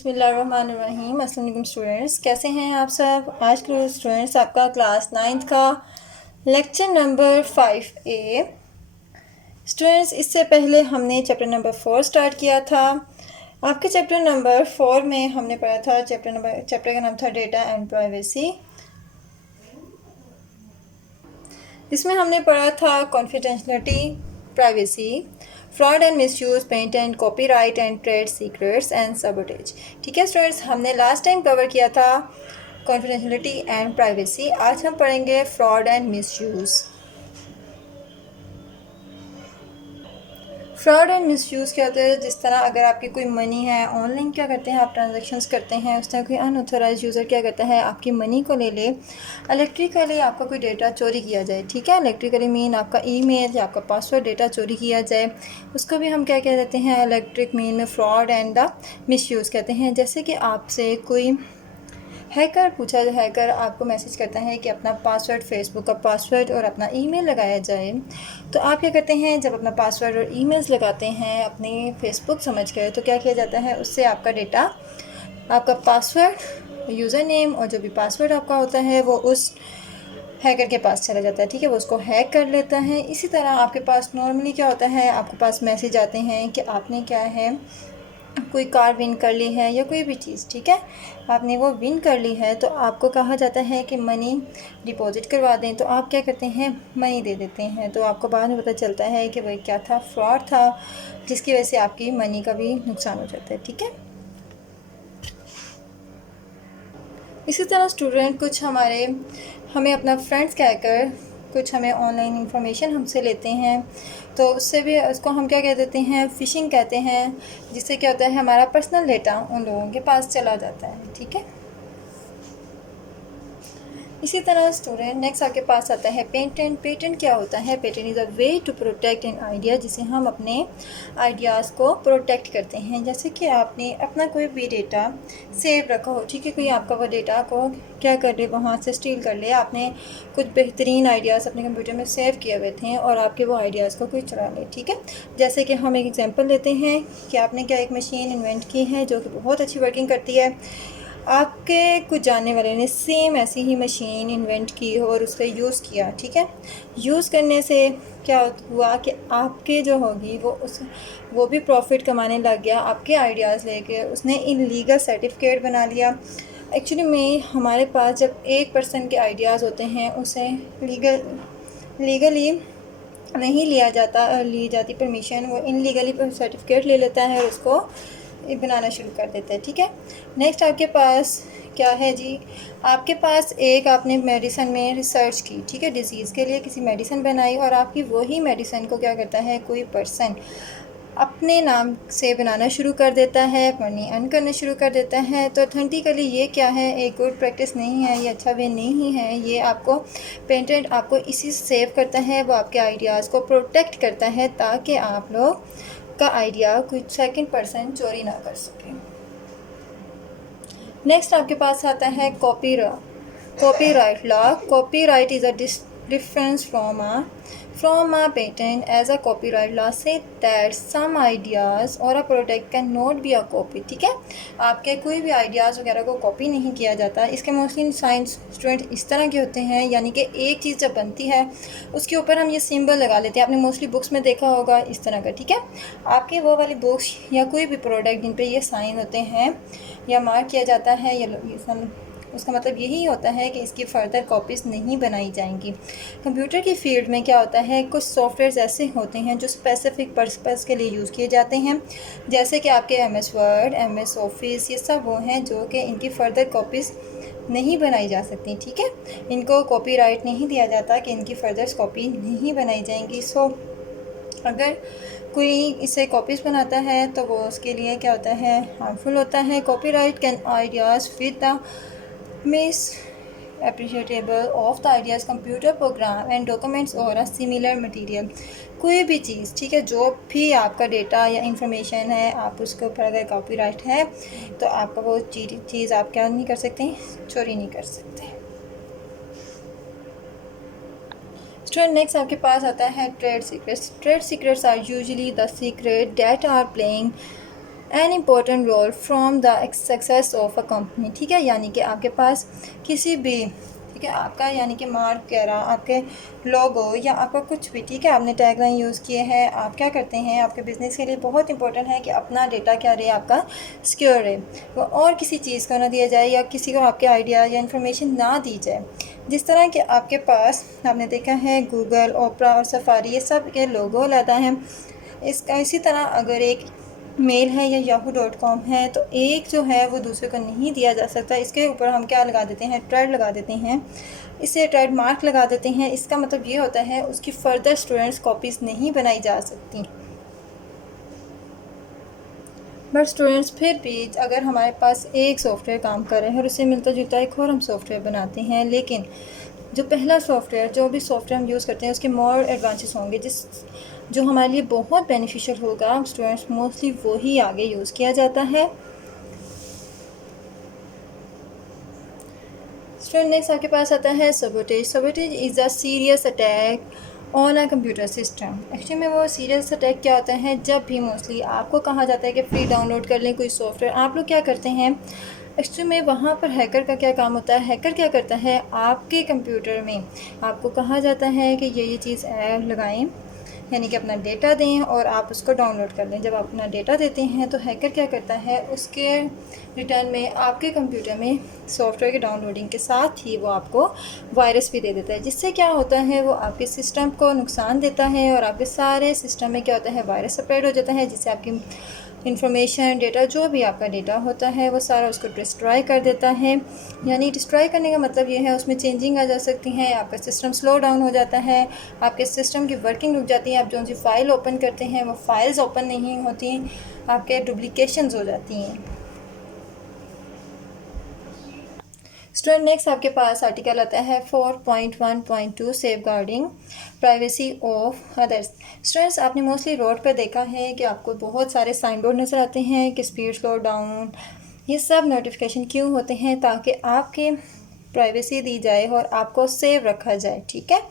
बिस्मिल्लाहिर्रहमानिर्रहीम। अस्सलाम वालेकुम स्टूडेंट्स, कैसे हैं आप सब। आज के स्टूडेंट्स आपका क्लास 9th का लेक्चर नंबर 5A। स्टूडेंट्स, इससे पहले हमने चैप्टर नंबर 4 स्टार्ट किया था। आपके चैप्टर नंबर 4 में हमने पढ़ा था चैप्टर का नाम था डेटा एंड प्राइवेसी। इसमें हमने पढ़ा था confidentiality, privacy, fraud and misuse, patent, copyright and trade secrets and sabotage. ठीक है स्टूडेंट्स, हमने लास्ट टाइम कवर किया था कॉन्फिडेंशियलिटी एंड प्राइवेसी। आज हम पढ़ेंगे fraud and misuse. Fraud and misuse क्या होता है, जिस तरह अगर आपकी कोई मनी है, ऑनलाइन क्या करते हैं, आप ट्रांजैक्शंस करते हैं, उस तरह कोई अनऑथराइज्ड यूज़र क्या करता है, आपकी मनी को ले ले, इलेक्ट्रिकली आपका कोई डेटा चोरी किया जाए। ठीक है, इलेक्ट्रिकली मीन आपका ईमेल या आपका पासवर्ड डेटा चोरी किया जाए, उसको भी हम क्या कह देते हैं, इलेक्ट्रिक मीन में फ्रॉड एंड द मिसयूज़ कहते हैं। जैसे कि आपसे कोई हैकर आपको मैसेज करता है कि अपना पासवर्ड, फेसबुक का पासवर्ड और अपना ईमेल लगाया जाए, तो आप क्या करते हैं, जब अपना पासवर्ड और ईमेल्स लगाते हैं अपने फेसबुक समझकर, तो क्या किया जाता है, उससे आपका डेटा, आपका पासवर्ड, यूज़र नेम और जो भी पासवर्ड आपका होता है वो उस हैकर के पास चला जाता है। ठीक है, वो उसको हैक कर लेता है। इसी तरह आपके पास नॉर्मली क्या होता है, आपके पास मैसेज आते हैं कि आपने क्या है, कोई कार विन कर ली है या कोई भी चीज़। ठीक है, आपने वो विन कर ली है, तो आपको कहा जाता है कि मनी डिपॉजिट करवा दें, तो आप क्या करते हैं, मनी दे देते हैं। तो आपको बाद में पता चलता है कि वही क्या था, फ्रॉड था, जिसकी वजह से आपकी मनी का भी नुकसान हो जाता है। ठीक है, इसी तरह स्टूडेंट कुछ हमें अपना फ्रेंड्स कहकर कुछ हमें ऑनलाइन इंफॉर्मेशन हमसे लेते हैं, तो उससे भी उसको हम क्या कह देते हैं, फ़िशिंग कहते हैं, जिससे क्या होता है, हमारा पर्सनल डेटा उन लोगों के पास चला जाता है। ठीक है, इसी तरह स्टूडेंट नेक्स्ट आपके पास आता है पेटेंट। पेटेंट क्या होता है, patent is a way to protect an idea, जिसे हम अपने आइडियाज़ को प्रोटेक्ट करते हैं। जैसे कि आपने अपना कोई भी डेटा सेव रखा हो, ठीक है, कोई आपका वो डेटा को क्या कर ले, वहाँ से स्टील कर ले, आपने कुछ बेहतरीन आइडियाज़ अपने कंप्यूटर में सेव किए हुए थे और आपके वो आइडियाज़ को कोई चुरा ले। ठीक है, जैसे कि हम एक एग्जांपल लेते हैं कि आपने क्या एक मशीन इन्वेंट की है जो कि बहुत अच्छी वर्किंग करती है। आपके कुछ जानने वाले ने सेम ऐसी ही मशीन इन्वेंट की और उसका यूज़ किया। ठीक है, यूज़ करने से क्या हुआ कि आपके जो होगी वो भी प्रॉफिट कमाने लग गया, आपके आइडियाज़ लेके उसने इलीगल सर्टिफिकेट बना लिया। एक्चुअली में हमारे पास जब एक पर्सन के आइडियाज़ होते हैं, उसे लीगली नहीं ली जाती परमिशन, वो इनलीगली सर्टिफिकेट ले लेता है और उसको बनाना शुरू कर देता है। ठीक है, नेक्स्ट आपके पास क्या है जी, आपके पास एक आपने मेडिसिन में रिसर्च की, ठीक है, डिज़ीज़ के लिए किसी मेडिसिन बनाई, और आपकी वही मेडिसिन को क्या करता है, कोई पर्सन अपने नाम से बनाना शुरू कर देता है, मनी अर्न करना शुरू कर देता है। तो ऑथेंटिकली ये क्या है, एक गुड प्रैक्टिस नहीं है, ये अच्छा वे नहीं है। ये आपको पेटेंट आपको इसी से सेव करता है, वो आपके आइडियाज़ को प्रोटेक्ट करता है ताकि आप लोग का आइडिया कोई सेकंड पर्सन चोरी ना कर सके। नेक्स्ट आपके पास आता है copyright law. Copyright is a difference from a patent, as a copyright law say that some ideas or a product cannot be a copy। ठीक है, आपके कोई भी आइडियाज़ वगैरह को कॉपी नहीं किया जाता। इसके मोस्टली साइंस स्टूडेंट इस तरह के होते हैं, यानी कि एक चीज़ जब बनती है उसके ऊपर हम ये सिंबल लगा लेते हैं। आपने मोस्टली बुक्स में देखा होगा इस तरह का। ठीक है, आपके वो वाली बुक्स या कोई भी प्रोडक्ट जिन पे ये साइन होते हैं या मार्क किया जाता है, या उसका मतलब यही होता है कि इसकी फ़र्दर कॉपीज़ नहीं बनाई जाएंगी। कंप्यूटर की फील्ड में क्या होता है, कुछ सॉफ्टवेयर्स ऐसे होते हैं जो स्पेसिफिक पर्पस के लिए यूज़ किए जाते हैं, जैसे कि आपके MS वर्ड, MS ऑफिस, ये सब वो हैं जो कि इनकी फ़र्दर कॉपीज़ नहीं बनाई जा सकती। ठीक है, इनको कॉपीराइट नहीं दिया जाता कि इनकी फ़र्दर कॉपी नहीं बनाई जाएंगी। सो अगर कोई इसे कॉपीज़ बनाता है तो वो उसके लिए क्या होता है, हार्मफुल होता है। Copyright can ideas with the misappreciable of the ideas, computer program and documents or a similar material। कोई भी चीज़, ठीक है, जो भी आपका डेटा या इंफॉर्मेशन है, आप उसके ऊपर अगर कॉपीराइट है तो आपका वो चीज़ आप क्या नहीं कर सकते, चोरी नहीं कर सकते। स्टूडेंट नेक्स्ट आपके पास आता है trade secrets. Trade secrets are usually the secret that are playing an important role from the success of a company. ठीक है, यानी कि आपके पास किसी भी, ठीक है, आपका यानी कि मार्क वगैरह, आपके लोगो या आपका कुछ भी, ठीक है, आपने टैगलाइन यूज़ किए हैं, आप क्या करते हैं, आपके बिज़नेस के लिए बहुत इंपॉर्टेंट है कि अपना डेटा क्या रहे, आपका सिक्योर रहे, वो और किसी चीज़ को ना दिया जाए या किसी को आपके आइडिया या इन्फॉर्मेशन ना दी जाए। जिस तरह के आपके पास आपने देखा है गूगल, ओपरा और सफारी, ये सब के लोगो लाता है। इसका इसी तरह अगर एक मेल है या yahoo.com है तो एक जो है वो दूसरे को नहीं दिया जा सकता। इसके ऊपर हम क्या लगा देते हैं, ट्रेड लगा देते हैं, इसे ट्रेड मार्क लगा देते हैं। इसका मतलब ये होता है उसकी फ़र्दर स्टूडेंट्स कॉपीज़ नहीं बनाई जा सकती। बट स्टूडेंट्स फिर भी अगर हमारे पास एक सॉफ्टवेयर काम कर रहे हैं और उससे मिलता जुलता एक और हम सॉफ्टवेयर बनाते हैं, लेकिन जो पहला सॉफ्टवेयर, जो भी सॉफ्टवेयर हम यूज़ करते हैं उसके मोर एडवांटेज होंगे, जो हमारे लिए बहुत बेनिफिशियल होगा, स्टूडेंट्स मोस्टली वही आगे यूज़ किया जाता है। स्टूडेंट नेक्स्ट आपके पास आता है sabotage. Sabotage is a serious attack on a computer system. Actually में वो सीरियस अटैक क्या होता है, जब भी मोस्टली आपको कहा जाता है कि फ्री डाउनलोड कर लें कोई सॉफ्टवेयर, आप लोग क्या करते हैं, एक्चुअली में वहाँ पर हैकर का क्या काम होता है, हैकर क्या करता है, आपके कंप्यूटर में आपको कहा जाता है कि ये चीज़ ऐड लगाएं, यानी कि अपना डेटा दें और आप उसको डाउनलोड कर लें। जब आप अपना डेटा देते हैं तो हैकर क्या करता है, उसके रिटर्न में आपके कंप्यूटर में सॉफ्टवेयर के डाउनलोडिंग के साथ ही वो आपको वायरस भी दे देता है, जिससे क्या होता है वो आपके सिस्टम को नुकसान देता है और आपके सारे सिस्टम में क्या होता है, वायरस स्प्रेड हो जाता है, जिससे आपकी इंफॉर्मेशन, डेटा, जो भी आपका डेटा होता है वो सारा उसको डिस्ट्रॉय कर देता है। यानी डिस्ट्रॉय करने का मतलब ये है उसमें चेंजिंग आ जा सकती हैं, आपका सिस्टम स्लो डाउन हो जाता है, आपके सिस्टम की वर्किंग रुक जाती है, आप जो सी फाइल ओपन करते हैं वो फाइल्स ओपन नहीं होती, आपके डुप्लीकेशंस हो जाती हैं। स्टूडेंट नेक्स्ट आपके पास आर्टिकल आता है 4.1.2 safeguarding privacy of others. Students आपने मोस्टली रोड पर देखा है कि आपको बहुत सारे साइन बोर्ड नज़र आते हैं कि स्पीड स्लो डाउन, ये सब नोटिफिकेशन क्यों होते हैं, ताकि आपके प्राइवेसी दी जाए और आपको सेव रखा जाए। ठीक है,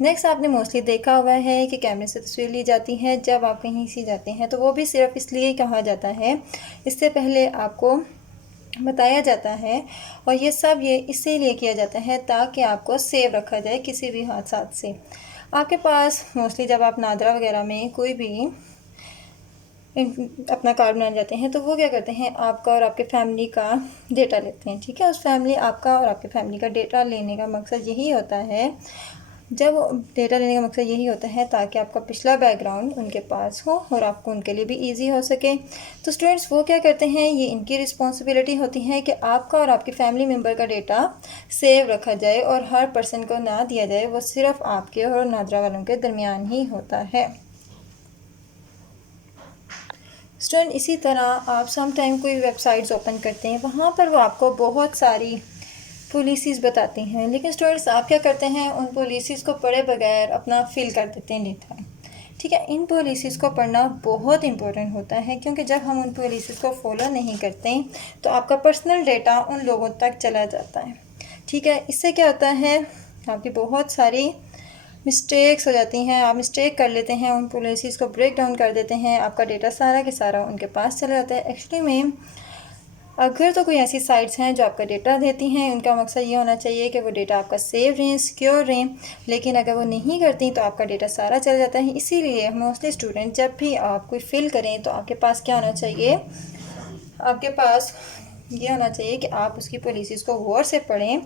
नेक्स्ट आपने मोस्टली देखा हुआ है कि कैमरे से तस्वीर ली जाती है जब आप कहीं से जाते हैं, तो वो भी सिर्फ इसलिए कहा जाता है, इससे पहले आपको बताया जाता है और ये सब ये इसीलिए किया जाता है ताकि आपको सेव रखा जाए किसी भी हादसा से। आपके पास मोस्टली जब आप नादरा वगैरह में कोई भी अपना कार्ड बनाने जाते हैं तो वो क्या करते हैं, आपका और आपके फैमिली का डेटा लेते हैं। ठीक है, उस फैमिली, आपका और आपके फैमिली का डेटा लेने का मकसद यही होता है, जब डेटा लेने का मकसद यही होता है ताकि आपका पिछला बैकग्राउंड उनके पास हो और आपको उनके लिए भी इजी हो सके। तो स्टूडेंट्स वो क्या करते हैं, ये इनकी रिस्पॉन्सिबिलिटी होती है कि आपका और आपके फैमिली मेम्बर का डेटा सेव रखा जाए और हर पर्सन को ना दिया जाए, वो सिर्फ आपके और नादरा वालों के दरमियान ही होता है। स्टूडेंट इसी तरह आप सम टाइम कोई वेबसाइट्स ओपन करते हैं, वहाँ पर वो आपको बहुत सारी पॉलिसीज़ बताती हैं, लेकिन स्टूडेंट्स आप क्या करते हैं, उन पॉलिसीज़ को पढ़े बगैर अपना फिल कर देते हैं डेटा। ठीक है, इन पॉलिसीज़ को पढ़ना बहुत इंपॉर्टेंट होता है, क्योंकि जब हम उन पॉलिसीज़ को फॉलो नहीं करते तो आपका पर्सनल डेटा उन लोगों तक चला जाता है। ठीक है, इससे क्या होता है, आपकी बहुत सारी मिस्टेक्स हो जाती हैं, आप मिस्टेक कर लेते हैं, उन पॉलिसीज़ को ब्रेक डाउन कर देते हैं, आपका डेटा सारा के सारा उनके पास चला जाता है। एक्चुअली में अगर तो कोई ऐसी साइट्स हैं जो आपका डेटा देती हैं, उनका मकसद ये होना चाहिए कि वो डेटा आपका सेव रहें, सिक्योर रहें, लेकिन अगर वो नहीं करती तो आपका डेटा सारा चल जाता है। इसीलिए मोस्टली स्टूडेंट जब भी आप कोई फिल करें तो आपके पास क्या होना चाहिए, आपके पास ये होना चाहिए कि आप उसकी पॉलिसीज़ को गौर से पढ़ें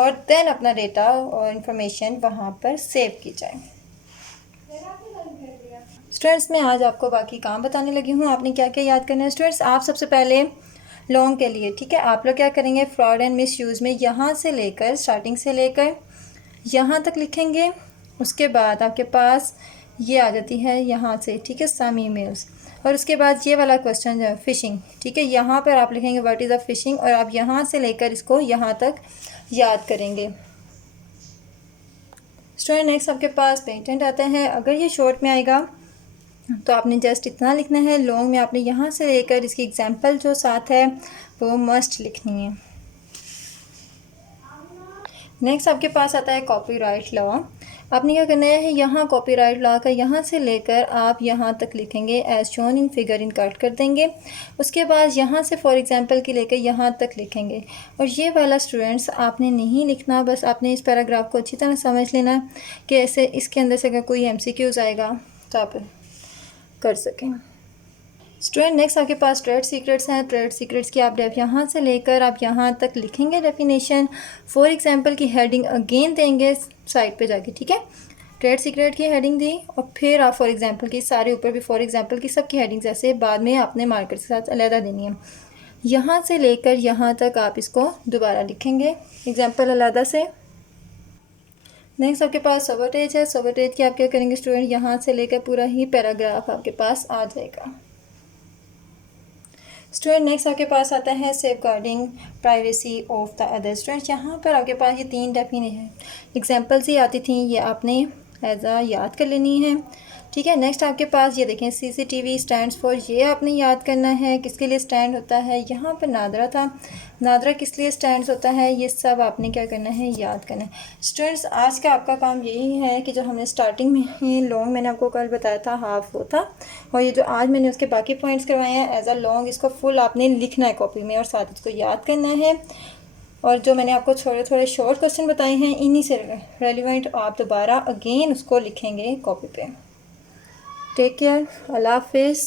और देन अपना डेटा और इंफॉर्मेशन वहाँ पर सेव की जाए। स्टूडेंट्स मैं आज आपको बाकी काम बताने लगी हूँ, आपने क्या क्या याद करना है। स्टूडेंट्स आप सबसे पहले लॉन्ग के लिए, ठीक है, आप लोग क्या करेंगे, फ्रॉड एंड मिसयूज़ में यहाँ से लेकर, स्टार्टिंग से लेकर यहाँ तक लिखेंगे। उसके बाद आपके पास ये आ जाती है यहाँ से, ठीक है, सम ईमेल्स, और उसके बाद ये वाला क्वेश्चन जो है फ़िशिंग। ठीक है, यहाँ पर आप लिखेंगे व्हाट इज़ अ फ़िशिंग, और आप यहाँ से लेकर इसको यहाँ तक याद करेंगे। स्टूडेंट नेक्स्ट आपके पास पेटेंट आता है। अगर ये शॉर्ट में आएगा तो आपने जस्ट इतना लिखना है, लॉन्ग में आपने यहाँ से लेकर इसकी एग्जांपल जो साथ है वो मस्ट लिखनी है। नेक्स्ट आपके पास आता है कॉपीराइट लॉ। आपने क्या करना है, यहाँ कॉपीराइट लॉ का यहाँ से लेकर आप यहाँ तक लिखेंगे एज शोन इन फिगर, इन कट कर देंगे। उसके बाद यहाँ से फॉर एग्जांपल की लेकर यहाँ तक लिखेंगे। और ये वाला स्टूडेंट्स आपने नहीं लिखना, बस आपने इस पैराग्राफ को अच्छी तरह समझ लेना कि ऐसे इसके अंदर से अगर कोई MCQs आएगा तो आप कर सकें। स्टूडेंट नेक्स्ट आपके पास ट्रेड सीक्रेट्स हैं। ट्रेड सीक्रेट्स की आप यहाँ से लेकर आप यहाँ तक लिखेंगे डेफिनेशन। फॉर एग्जांपल की हेडिंग अगेन देंगे साइड पे जाके, ठीक है। ट्रेड सीक्रेट की हेडिंग दी और फिर आप फॉर एग्जांपल की सारे ऊपर भी फॉर एग्जांपल की सबकी हेडिंग्स ऐसे बाद में आपने मार्कर के साथ अलहदा देनी है। यहाँ से लेकर यहाँ तक आप इसको दोबारा लिखेंगे एग्जाम्पल अलहदा से। नेक्स्ट आपके पास सबटेज है। सबटेज की आप क्या करेंगे स्टूडेंट, यहाँ से लेकर पूरा ही पैराग्राफ आपके पास आ जाएगा। स्टूडेंट नेक्स्ट आपके पास आता है safeguarding privacy of the other. Student यहाँ पर आपके पास ये 3 डेफिनेशन एग्जाम्पल्स ही आती थी, ये आपने एज आ याद कर लेनी है, ठीक है। नेक्स्ट आपके पास ये देखें CCTV स्टैंड्स फॉर, ये आपने याद करना है किसके लिए स्टैंड होता है। यहाँ पर नादरा था, नादरा किस लिए स्टैंड्स होता है, ये सब आपने क्या करना है, याद करना है। स्टूडेंट्स आज का आपका काम यही है कि जो हमने स्टार्टिंग में ही लॉन्ग मैंने आपको कल बताया था हाफ वो था, और ये जो आज मैंने उसके बाकी पॉइंट्स करवाए हैं एज अ लॉन्ग, इसको फुल आपने लिखना है कॉपी में और साथ इसको याद करना है। और जो मैंने आपको थोड़े थोड़े शॉर्ट क्वेश्चन बताए हैं इन्हीं से रेलिवेंट आप दोबारा अगेन उसको लिखेंगे कॉपी पे। टेक केयर, अल्लाह हाफिज़।